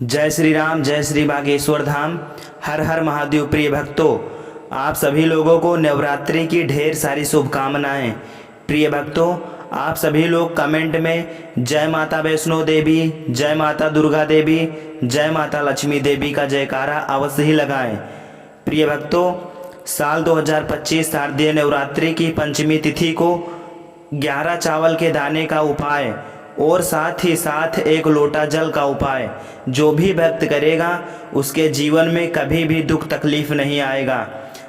जय श्री राम, जय श्री बागेश्वर धाम। हर हर महादेव। प्रिय भक्तों, आप सभी लोगों को नवरात्रि की ढेर सारी शुभकामनाएं। प्रिय भक्तों, आप सभी लोग कमेंट में जय माता वैष्णो देवी, जय माता दुर्गा देवी, जय माता लक्ष्मी देवी का जयकारा अवश्य ही लगाएं। प्रिय भक्तों, साल 2025 शारदीय नवरात्रि की पंचमी तिथि को 11 चावल के दाने का उपाय और साथ ही साथ 1 लोटा जल का उपाय जो भी भक्त करेगा उसके जीवन में कभी भी दुख तकलीफ नहीं आएगा।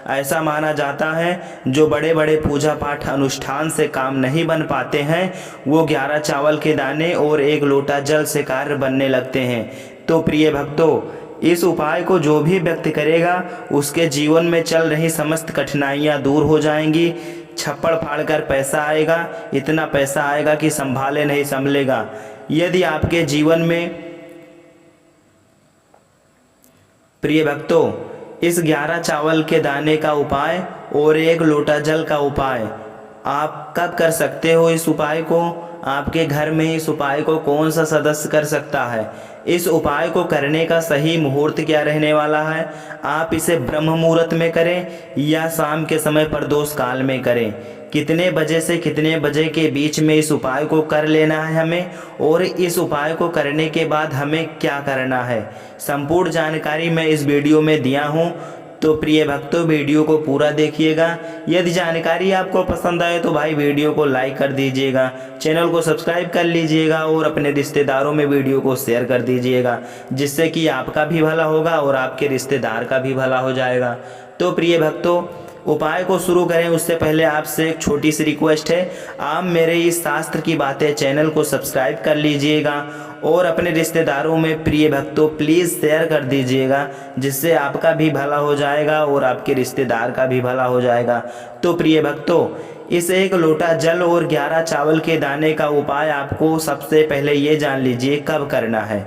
ऐसा माना जाता है जो बड़े बड़े पूजा पाठ अनुष्ठान से काम नहीं बन पाते हैं वो 11 चावल के दाने और 1 लोटा जल से कार्य बनने लगते हैं। तो प्रिय भक्तों, इस उपाय को जो भी व्यक्त करेगा उसके जीवन में चल रही समस्त कठिनाइयाँ दूर हो जाएंगी। छप्पड़ फाड़ कर पैसा आएगा, इतना पैसा आएगा कि संभाले नहीं संभलेगा। यदि आपके जीवन में प्रिय भक्तों इस 11 चावल के दाने का उपाय और 1 लोटा जल का उपाय आप कब कर सकते हो? इस उपाय को आपके घर में इस उपाय को कौन सा सदस्य कर सकता है? इस उपाय को करने का सही मुहूर्त क्या रहने वाला है? आप इसे ब्रह्म मुहूर्त में करें या शाम के समय प्रदोष काल में करें? कितने बजे से कितने बजे के बीच में इस उपाय को कर लेना है हमें, और इस उपाय को करने के बाद हमें क्या करना है, संपूर्ण जानकारी मैं इस वीडियो में दिया हूँ। तो प्रिय भक्तों, वीडियो को पूरा देखिएगा। यदि जानकारी आपको पसंद आए तो भाई वीडियो को लाइक कर दीजिएगा, चैनल को सब्सक्राइब कर लीजिएगा और अपने रिश्तेदारों में वीडियो को शेयर कर दीजिएगा, जिससे कि आपका भी भला होगा और आपके रिश्तेदार का भी भला हो जाएगा। तो प्रिय भक्तों, उपाय को शुरू करें उससे पहले आपसे एक छोटी सी रिक्वेस्ट है, आप मेरे इस शास्त्र की बातें चैनल को सब्सक्राइब कर लीजिएगा और अपने रिश्तेदारों में प्रिय भक्तों प्लीज़ शेयर कर दीजिएगा, जिससे आपका भी भला हो जाएगा और आपके रिश्तेदार का भी भला हो जाएगा। तो प्रिय भक्तों, इस 1 लोटा जल और 11 चावल के दाने का उपाय आपको सबसे पहले ये जान लीजिए कब करना है,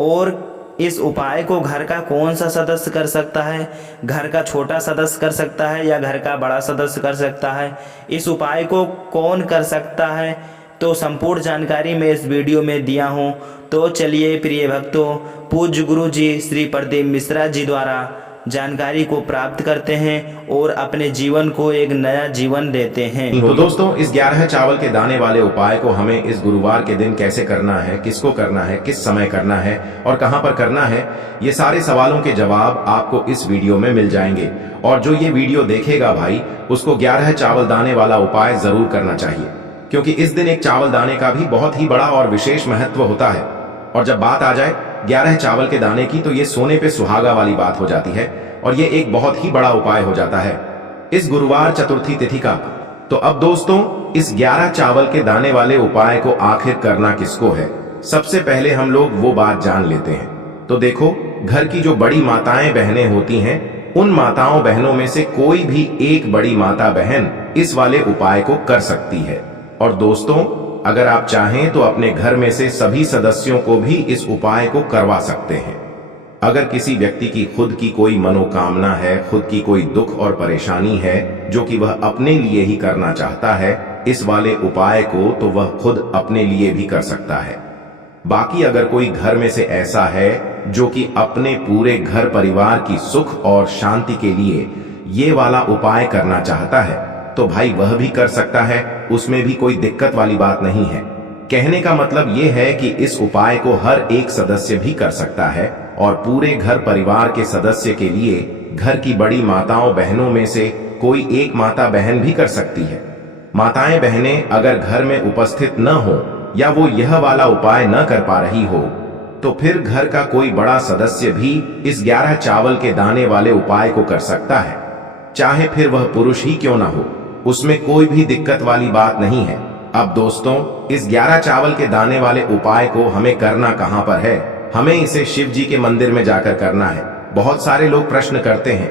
और इस उपाय को घर का कौन सा सदस्य कर सकता है। घर का छोटा सदस्य कर सकता है या घर का बड़ा सदस्य कर सकता है? इस उपाय को कौन कर सकता है, तो संपूर्ण जानकारी मैं इस वीडियो में दिया हूँ। तो चलिए प्रिय भक्तों, पूज्य गुरु जी श्री प्रदीप मिश्रा जी द्वारा जानकारी को प्राप्त करते हैं और अपने जीवन को एक नया जीवन देते हैं। तो दोस्तों, इस 11 चावल के दाने वाले उपाय को हमें इस गुरुवार के दिन कैसे करना है, किसको करना है, किस समय करना है और कहां पर करना है, ये सारे सवालों के जवाब आपको इस वीडियो में मिल जाएंगे। और जो ये वीडियो देखेगा भाई, उसको 11 चावल दाने वाला उपाय जरूर करना चाहिए, क्योंकि इस दिन 1 चावल दाने का भी बहुत ही बड़ा और विशेष महत्व होता है। और जब बात आ जाए 11 चावल के दाने की, तो ये सोने पे सुहागा वाली बात हो जाती है और ये एक बहुत ही बड़ा उपाय हो जाता है इस गुरुवार चतुर्थी तिथि का। तो अब दोस्तों, इस 11 चावल के दाने वाले उपाय को आखिर करना किसको है, सबसे पहले हम लोग वो बात जान लेते हैं। तो देखो, घर की जो बड़ी माताएं बहनें होती हैं, उन माताओं बहनों में से कोई भी एक बड़ी माता बहन इस वाले उपाय को कर सकती है। और दोस्तों, अगर आप चाहें तो अपने घर में से सभी सदस्यों को भी इस उपाय को करवा सकते हैं। अगर किसी व्यक्ति की खुद की कोई मनोकामना है, खुद की कोई दुख और परेशानी है जो कि वह अपने लिए ही करना चाहता है इस वाले उपाय को, तो वह खुद अपने लिए भी कर सकता है। बाकी अगर कोई घर में से ऐसा है जो कि अपने पूरे घर परिवार की सुख और शांति के लिए ये वाला उपाय करना चाहता है, तो भाई वह भी कर सकता है, उसमें भी कोई दिक्कत वाली बात नहीं है। कहने का मतलब ये है कि इस उपाय को हर एक सदस्य भी कर सकता है और पूरे घर परिवार के सदस्य के लिए घर की बड़ी माताओं बहनों में से कोई एक माता बहन भी कर सकती है। माताएं बहनें अगर घर में उपस्थित न हो या वो यह वाला उपाय न कर पा रही हो, तो फिर घर का कोई बड़ा सदस्य भी इस 11 चावल के दाने वाले उपाय को कर सकता है, चाहे फिर वह पुरुष ही क्यों ना हो, उसमें कोई भी दिक्कत वाली बात नहीं है। अब दोस्तों, इस 11 चावल के दाने वाले उपाय को हमें करना कहां पर है? हमें इसे शिव जी के मंदिर में जाकर करना है। बहुत सारे लोग प्रश्न करते हैं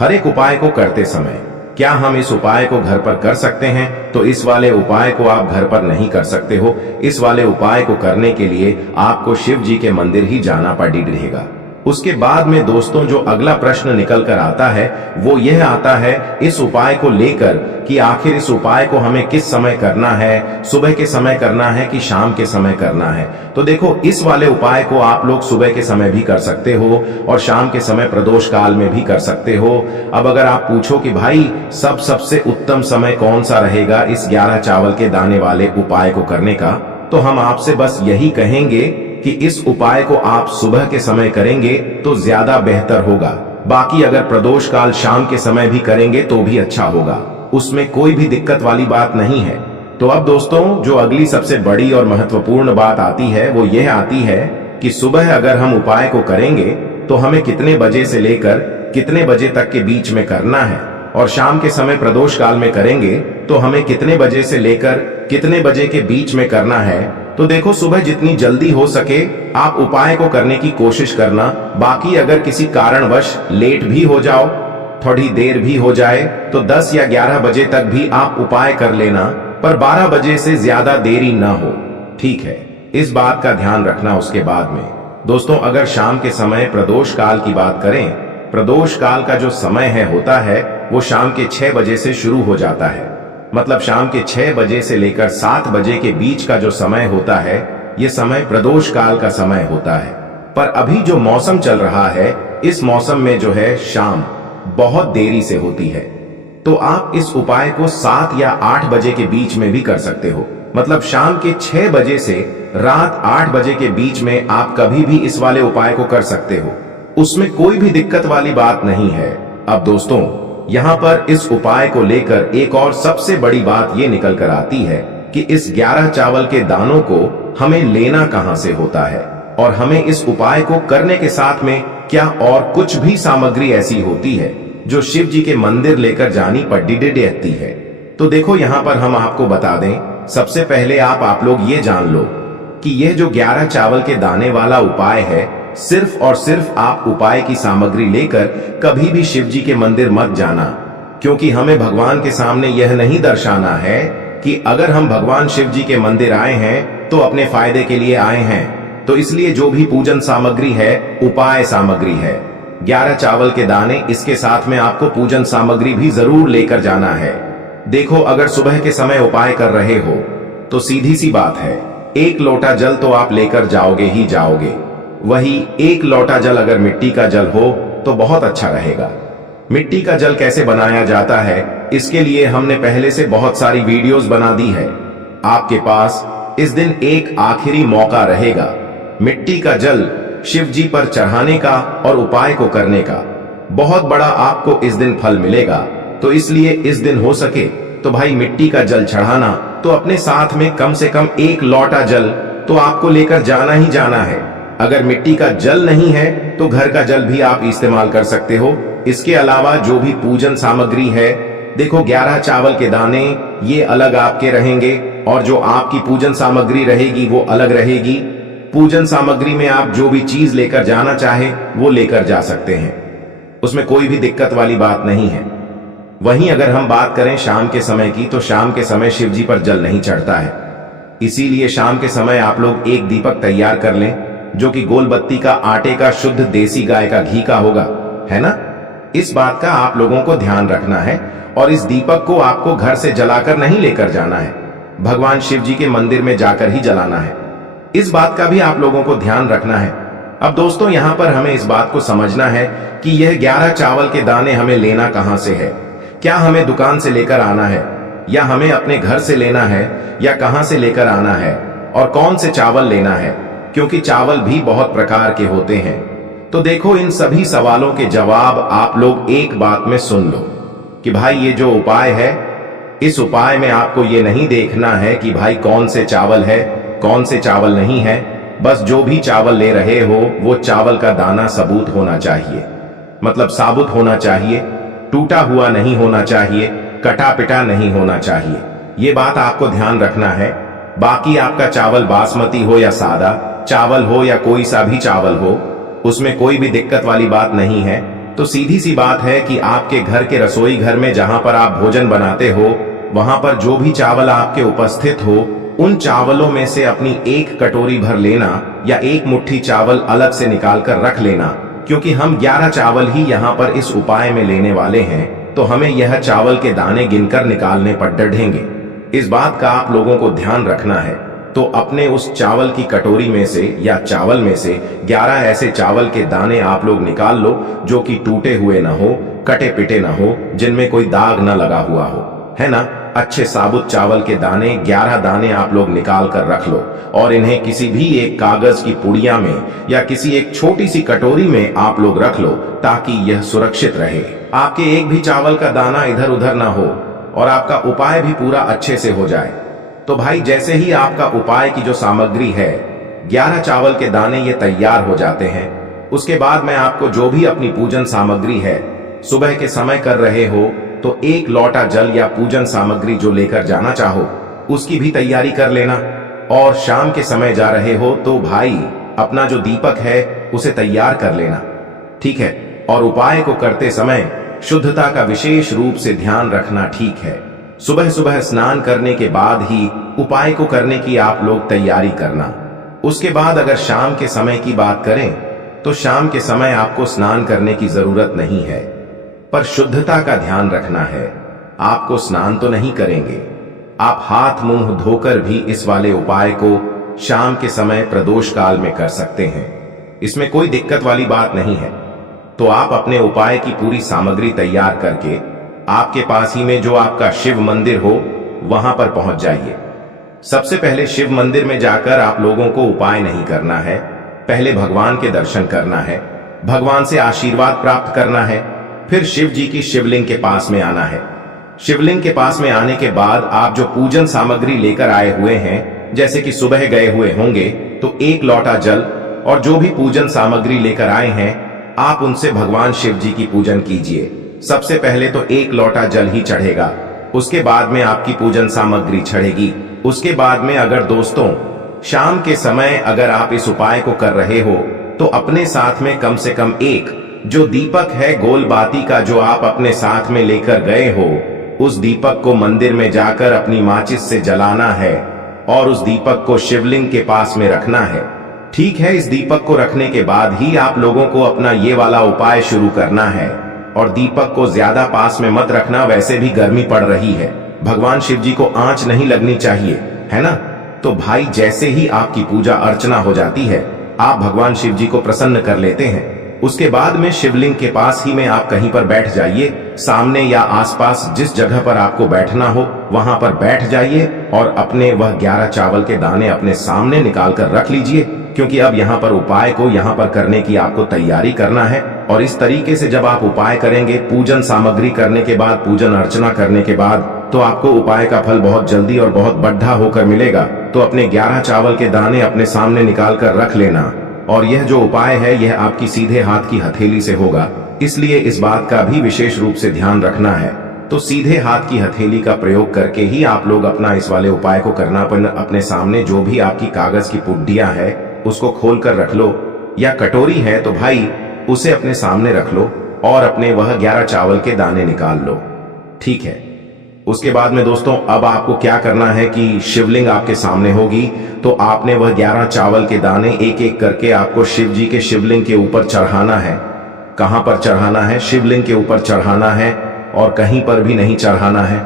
हर एक उपाय को करते समय, क्या हम इस उपाय को घर पर कर सकते हैं? तो इस वाले उपाय को आप घर पर नहीं कर सकते हो। इस वाले उपाय को करने के लिए आपको शिव जी के मंदिर ही जाना पड़ी रहेगा। उसके बाद में दोस्तों जो अगला प्रश्न निकल कर आता है वो यह आता है इस उपाय को लेकर कि आखिर इस उपाय को हमें किस समय करना है, सुबह के समय करना है कि शाम के समय करना है। तो देखो इस वाले उपाय को आप लोग सुबह के समय भी कर सकते हो और शाम के समय प्रदोष काल में भी कर सकते हो। अब अगर आप पूछो कि भाई सबसे उत्तम समय कौन सा रहेगा इस 11 चावल के दाने वाले उपाय को करने का, तो हम आपसे बस यही कहेंगे कि इस उपाय को आप सुबह के समय करेंगे तो ज्यादा बेहतर होगा। बाकी अगर प्रदोष काल शाम के समय भी करेंगे तो भी अच्छा होगा, उसमें कोई भी दिक्कत वाली बात नहीं है। तो अब दोस्तों जो अगली सबसे बड़ी और महत्वपूर्ण बात आती है वो यह आती है कि सुबह अगर हम उपाय को करेंगे तो हमें कितने बजे से लेकर कितने बजे तक के बीच में करना है, और शाम के समय प्रदोष काल में करेंगे तो हमें कितने बजे से लेकर कितने बजे के बीच में करना है। तो देखो सुबह जितनी जल्दी हो सके आप उपाय को करने की कोशिश करना। बाकी अगर किसी कारणवश लेट भी हो जाओ, थोड़ी देर भी हो जाए तो 10 या 11 बजे तक भी आप उपाय कर लेना, पर 12 बजे से ज्यादा देरी ना हो, ठीक है। इस बात का ध्यान रखना। उसके बाद में दोस्तों अगर शाम के समय प्रदोष काल की बात करें, प्रदोष काल का जो समय होता है वो शाम के 6 बजे से शुरू हो जाता है। मतलब शाम के 6 बजे से लेकर 7 बजे के बीच का जो समय होता है ये समय प्रदोष काल का समय होता है। पर अभी जो मौसम चल रहा है इस मौसम में जो है शाम बहुत देरी से होती है, तो आप इस उपाय को 7 या 8 बजे के बीच में भी कर सकते हो। मतलब शाम के 6 बजे से रात 8 बजे के बीच में आप कभी भी इस वाले उपाय को कर सकते हो, उसमें कोई भी दिक्कत वाली बात नहीं है। अब दोस्तों यहाँ पर इस उपाय को लेकर एक और सबसे बड़ी बात ये निकल कर आती है कि इस 11 चावल के दानों को हमें लेना कहां से होता है, और हमें इस उपाय को करने के साथ में क्या और कुछ भी सामग्री ऐसी होती है जो शिव जी के मंदिर लेकर जानी पड़ती रहती है। तो देखो यहाँ पर हम आपको बता दें, सबसे पहले आप लोग ये जान लो कि यह जो 11 चावल के दाने वाला उपाय है सिर्फ और सिर्फ आप उपाय की सामग्री लेकर कभी भी शिव जी के मंदिर मत जाना, क्योंकि हमें भगवान के सामने यह नहीं दर्शाना है कि अगर हम भगवान शिव जी के मंदिर आए हैं तो अपने फायदे के लिए आए हैं। तो इसलिए जो भी पूजन सामग्री है उपाय सामग्री है, 11 चावल के दाने, इसके साथ में आपको पूजन सामग्री भी जरूर लेकर जाना है। देखो अगर सुबह के समय उपाय कर रहे हो तो सीधी सी बात है 1 लोटा जल तो आप लेकर जाओगे ही जाओगे। वही 1 लोटा जल अगर मिट्टी का जल हो तो बहुत अच्छा रहेगा। मिट्टी का जल कैसे बनाया जाता है इसके लिए हमने पहले से बहुत सारी वीडियोस बना दी है। आपके पास इस दिन एक आखिरी मौका रहेगा मिट्टी का जल शिव जी पर चढ़ाने का और उपाय को करने का। बहुत बड़ा आपको इस दिन फल मिलेगा, तो इसलिए इस दिन हो सके तो भाई मिट्टी का जल चढ़ाना, तो अपने साथ में कम से कम 1 लोटा जल तो आपको लेकर जाना ही जाना है। अगर मिट्टी का जल नहीं है तो घर का जल भी आप इस्तेमाल कर सकते हो। इसके अलावा जो भी पूजन सामग्री है, देखो 11 चावल के दाने ये अलग आपके रहेंगे और जो आपकी पूजन सामग्री रहेगी वो अलग रहेगी। पूजन सामग्री में आप जो भी चीज लेकर जाना चाहे वो लेकर जा सकते हैं, उसमें कोई भी दिक्कत वाली बात नहीं है। वहीं अगर हम बात करें शाम के समय की, तो शाम के समय शिव जी पर जल नहीं चढ़ता है, इसीलिए शाम के समय आप लोग एक दीपक तैयार कर लें जो कि गोल बत्ती का, आटे का, शुद्ध देसी गाय का घी का होगा, है ना। इस बात का आप लोगों को ध्यान रखना है और इस दीपक को आपको घर से जलाकर नहीं लेकर जाना है, भगवान शिव जी के मंदिर में जाकर ही जलाना है। इस बात का भी आप लोगों को ध्यान रखना है। अब दोस्तों यहाँ पर हमें इस बात को समझना है कि यह 11 चावल के दाने हमें लेना कहां से है। क्या हमें दुकान से लेकर आना है या हमें अपने घर से लेना है या कहां से लेकर आना है और कौन से चावल लेना है, क्योंकि चावल भी बहुत प्रकार के होते हैं। तो देखो इन सभी सवालों के जवाब आप लोग एक बात में सुन लो कि भाई ये जो उपाय है, इस उपाय में आपको ये नहीं देखना है कि भाई कौन से चावल है कौन से चावल नहीं है। बस जो भी चावल ले रहे हो वो चावल का दाना सबूत होना चाहिए, मतलब साबुत होना चाहिए, टूटा हुआ नहीं होना चाहिए, कटा पिटा नहीं होना चाहिए। ये बात आपको ध्यान रखना है। बाकी आपका चावल बासमती हो या सादा चावल हो या कोई सा भी चावल हो, उसमें कोई भी दिक्कत वाली बात नहीं है। तो सीधी सी बात है कि आपके घर के रसोई घर में जहां पर आप भोजन बनाते हो वहां पर जो भी चावल आपके उपस्थित हो उन चावलों में से अपनी 1 कटोरी भर लेना या 1 मुट्ठी चावल अलग से निकाल कर रख लेना, क्योंकि हम 11 चावल ही यहाँ पर इस उपाय में लेने वाले हैं, तो हमें यह चावल के दाने गिनकर निकालने पर डढ़ेंगे। इस बात का आप लोगों को ध्यान रखना है। तो अपने उस चावल की कटोरी में से या चावल में से 11 ऐसे चावल के दाने आप लोग निकाल लो जो कि टूटे हुए ना हो, कटे पिटे ना हो, जिनमें कोई दाग ना लगा हुआ हो, है ना। अच्छे साबुत चावल के दाने 11 दाने आप लोग निकाल कर रख लो और इन्हें किसी भी एक कागज की पुड़िया में या किसी एक छोटी सी कटोरी में आप लोग रख लो, ताकि यह सुरक्षित रहे। आपके एक भी चावल का दाना इधर उधर ना हो और आपका उपाय भी पूरा अच्छे से हो जाए। तो भाई जैसे ही आपका उपाय की जो सामग्री है 11 चावल के दाने ये तैयार हो जाते हैं, उसके बाद मैं आपको जो भी अपनी पूजन सामग्री है सुबह के समय कर रहे हो तो 1 लोटा जल या पूजन सामग्री जो लेकर जाना चाहो उसकी भी तैयारी कर लेना। और शाम के समय जा रहे हो तो भाई अपना जो दीपक है उसे तैयार कर लेना, ठीक है। और उपाय को करते समय शुद्धता का विशेष रूप से ध्यान रखना, ठीक है। सुबह सुबह स्नान करने के बाद ही उपाय को करने की आप लोग तैयारी करना। उसके बाद अगर शाम के समय की बात करें तो शाम के समय आपको स्नान करने की जरूरत नहीं है, पर शुद्धता का ध्यान रखना है। आपको स्नान तो नहीं करेंगे, आप हाथ मुंह धोकर भी इस वाले उपाय को शाम के समय प्रदोष काल में कर सकते हैं। इसमें कोई दिक्कत वाली बात नहीं है। तो आप अपने उपाय की पूरी सामग्री तैयार करके आपके पास ही में जो आपका शिव मंदिर हो वहां पर पहुंच जाइए। सबसे पहले शिव मंदिर में जाकर आप लोगों को उपाय नहीं करना है, पहले भगवान के दर्शन करना है, भगवान से आशीर्वाद प्राप्त करना है, फिर शिव जी की शिवलिंग के पास में आना है। शिवलिंग के पास में आने के बाद आप जो पूजन सामग्री लेकर आए हुए हैं, जैसे कि सुबह गए हुए होंगे तो 1 लोटा जल और जो भी पूजन सामग्री लेकर आए हैं आप उनसे भगवान शिव जी की पूजन कीजिए। सबसे पहले तो 1 लोटा जल ही चढ़ेगा, उसके बाद में आपकी पूजन सामग्री चढ़ेगी। उसके बाद में अगर दोस्तों शाम के समय अगर आप इस उपाय को कर रहे हो तो अपने साथ में कम से कम एक जो दीपक है गोल बाती का जो आप अपने साथ में लेकर गए हो, उस दीपक को मंदिर में जाकर अपनी माचिस से जलाना है और उस दीपक को शिवलिंग के पास में रखना है, ठीक है। इस दीपक को रखने के बाद ही आप लोगों को अपना ये वाला उपाय शुरू करना है। और दीपक को ज्यादा पास में मत रखना, वैसे भी गर्मी पड़ रही है, भगवान शिव जी को आंच नहीं लगनी चाहिए, है ना। तो भाई जैसे ही आपकी पूजा अर्चना हो जाती है आप भगवान शिव जी को प्रसन्न कर लेते हैं। उसके बाद में शिवलिंग के पास ही में आप कहीं पर बैठ जाइए, सामने या आसपास जिस जगह पर आपको बैठना हो वहां पर बैठ जाइए और अपने वह 11 चावल के दाने अपने सामने निकाल कर रख लीजिए, क्योंकि अब यहाँ पर उपाय को यहाँ पर करने की आपको तैयारी करना है। और इस तरीके से जब आप उपाय करेंगे, पूजन सामग्री करने के बाद, पूजन अर्चना करने के बाद, तो आपको उपाय का फल बहुत जल्दी और बहुत बढ़ा होकर मिलेगा। तो अपने 11 चावल के दाने अपने सामने निकाल कर रख लेना। और यह जो उपाय है यह आपकी सीधे हाथ की हथेली से होगा, इसलिए इस बात का भी विशेष रूप से ध्यान रखना है। तो सीधे हाथ की हथेली का प्रयोग करके ही आप लोग अपना इस वाले उपाय को करना। अपने सामने जो भी आपकी कागज की पुड्डियां है उसको खोल कर रख लो, या कटोरी है तो भाई उसे अपने सामने रख लो और अपने वह 11 चावल के दाने निकाल लो, ठीक है। उसके बाद में दोस्तों अब आपको क्या करना है कि शिवलिंग आपके सामने होगी, तो आपने वह 11 चावल के दाने एक एक करके आपको शिव जी के शिवलिंग के ऊपर चढ़ाना है। कहां पर चढ़ाना है? शिवलिंग के ऊपर चढ़ाना है और कहीं पर भी नहीं चढ़ाना है।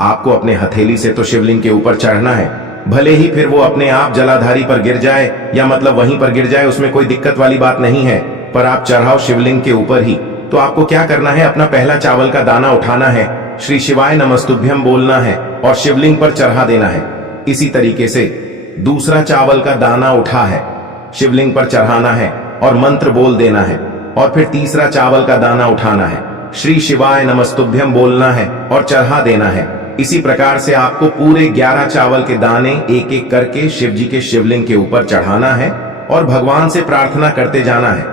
आपको अपने हथेली से तो शिवलिंग के ऊपर चढ़ना है, भले ही फिर वो अपने आप जलाधारी पर गिर जाए या मतलब वहीं पर गिर जाए, उसमें कोई दिक्कत वाली बात नहीं है, पर आप चढ़ाओ शिवलिंग के ऊपर ही। तो आपको क्या करना है, अपना पहला चावल का दाना उठाना है, श्री शिवाय नमस्तुभ्यम बोलना है और शिवलिंग पर चढ़ा देना है। इसी तरीके से दूसरा चावल का दाना उठा है, शिवलिंग पर चढ़ाना है और मंत्र बोल देना है। और फिर तीसरा चावल का दाना उठाना है, श्री शिवाय नमस्तुभ्यम बोलना है और चढ़ा देना है। इसी प्रकार से आपको पूरे 11 चावल के दाने एक एक करके शिव जी के शिवलिंग के ऊपर चढ़ाना है और भगवान से प्रार्थना करते जाना है।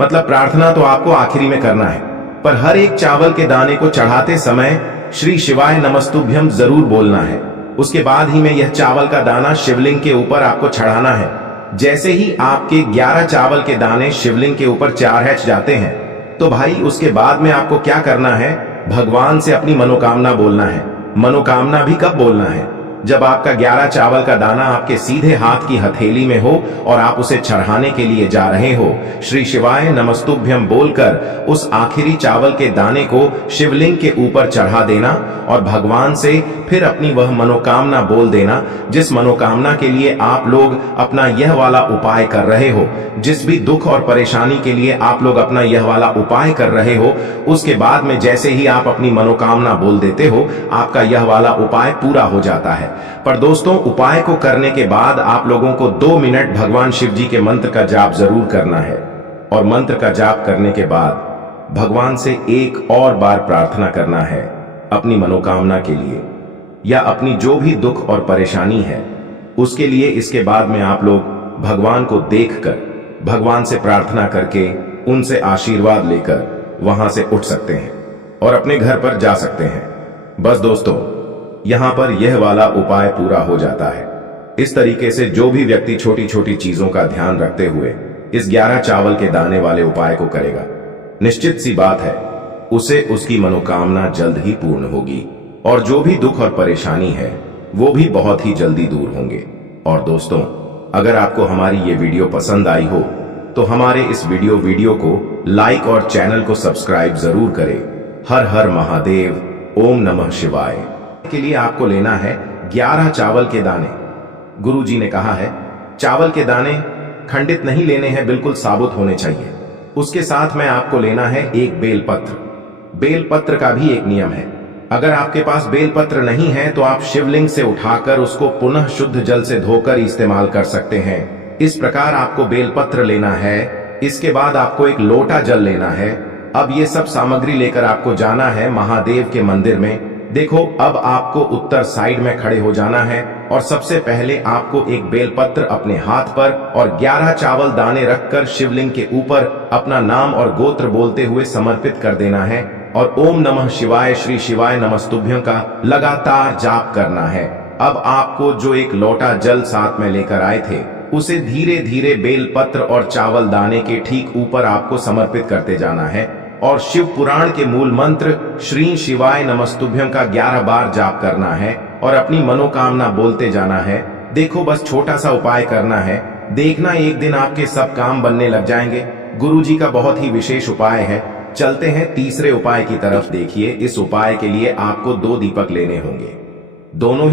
मतलब प्रार्थना तो आपको आखिरी में करना है, पर हर एक चावल के दाने को चढ़ाते समय श्री शिवाय नमस्तुभ्यम जरूर बोलना है। उसके बाद ही में यह चावल का दाना शिवलिंग के ऊपर आपको चढ़ाना है। जैसे ही आपके 11 चावल के दाने शिवलिंग के ऊपर चढ़ जाते हैं तो भाई उसके बाद में आपको क्या करना है, भगवान से अपनी मनोकामना बोलना है। मनोकामना भी कब बोलना है, जब आपका 11 चावल का दाना आपके सीधे हाथ की हथेली में हो और आप उसे चढ़ाने के लिए जा रहे हो, श्री शिवाय नमस्तुभ्यम बोलकर उस आखिरी चावल के दाने को शिवलिंग के ऊपर चढ़ा देना और भगवान से फिर अपनी वह मनोकामना बोल देना, जिस मनोकामना के लिए आप लोग अपना यह वाला उपाय कर रहे हो, जिस भी दुख और परेशानी के लिए आप लोग अपना यह वाला उपाय कर रहे हो, उसके बाद में जैसे ही आप अपनी मनोकामना बोल देते हो, आपका यह वाला उपाय पूरा हो जाता है। पर दोस्तों, उपाय को करने के बाद आप लोगों को 2 मिनट भगवान शिव जी के मंत्र का जाप जरूर करना है और मंत्र का जाप करने के बाद भगवान से एक और बार प्रार्थना करना है अपनी मनोकामना के लिए या अपनी जो भी दुख और परेशानी है उसके लिए। इसके बाद में आप लोग भगवान को देखकर भगवान से प्रार्थना करके उनसे आशीर्वाद लेकर वहां से उठ सकते हैं और अपने घर पर जा सकते हैं। बस दोस्तों, यहां पर यह वाला उपाय पूरा हो जाता है। इस तरीके से जो भी व्यक्ति छोटी छोटी चीजों का ध्यान रखते हुए इस 11 चावल के दाने वाले उपाय को करेगा, निश्चित सी बात है उसे उसकी मनोकामना जल्द ही पूर्ण होगी और जो भी दुख और परेशानी है वो भी बहुत ही जल्दी दूर होंगे। और दोस्तों, अगर आपको हमारी ये वीडियो पसंद आई हो तो हमारे इस वीडियो को लाइक और चैनल को सब्सक्राइब जरूर करें। हर हर महादेव, ओम नमः शिवाय। के लिए आपको लेना है 11 चावल के दाने। गुरु जी ने कहा है चावल के दाने खंडित नहीं लेने हैं, बिल्कुल साबुत होने चाहिए। उसके साथ में आपको लेना है एक बेलपत्र। बेलपत्र का भी एक नियम है, अगर आपके पास बेलपत्र नहीं है तो आप शिवलिंग से उठाकर उसको पुनः शुद्ध जल से धोकर इस्तेमाल कर सकते हैं। इस प्रकार आपको बेलपत्र लेना है। इसके बाद आपको एक लोटा जल लेना है। अब ये सब सामग्री लेकर आपको जाना है महादेव के मंदिर में। देखो, अब आपको उत्तर साइड में खड़े हो जाना है और सबसे पहले आपको एक बेलपत्र अपने हाथ पर और 11 चावल दाने रखकर शिवलिंग के ऊपर अपना नाम और गोत्र बोलते हुए समर्पित कर देना है और ओम नमः शिवाय श्री शिवाय नमस्तुभ्यं का लगातार जाप करना है। अब आपको जो एक लोटा जल साथ में लेकर आए थे उसे धीरे धीरे बेलपत्र और चावल दाने के ठीक ऊपर आपको समर्पित करते जाना है और शिव पुराण के मूल मंत्र श्री शिवाय नमस्तुभ्यं का 11 बार जाप करना है और अपनी मनोकामना बोलते जाना है। देखो, बस छोटा सा उपाय करना है, देखना एक दिन आपके सब काम बनने लग जाएंगे। गुरु जी का बहुत ही विशेष उपाय है। चलते हैं तीसरे उपाय की तरफ। देखिए, इस उपाय के लिए आपको 2 दीपक लेने होंगे। दोनों ही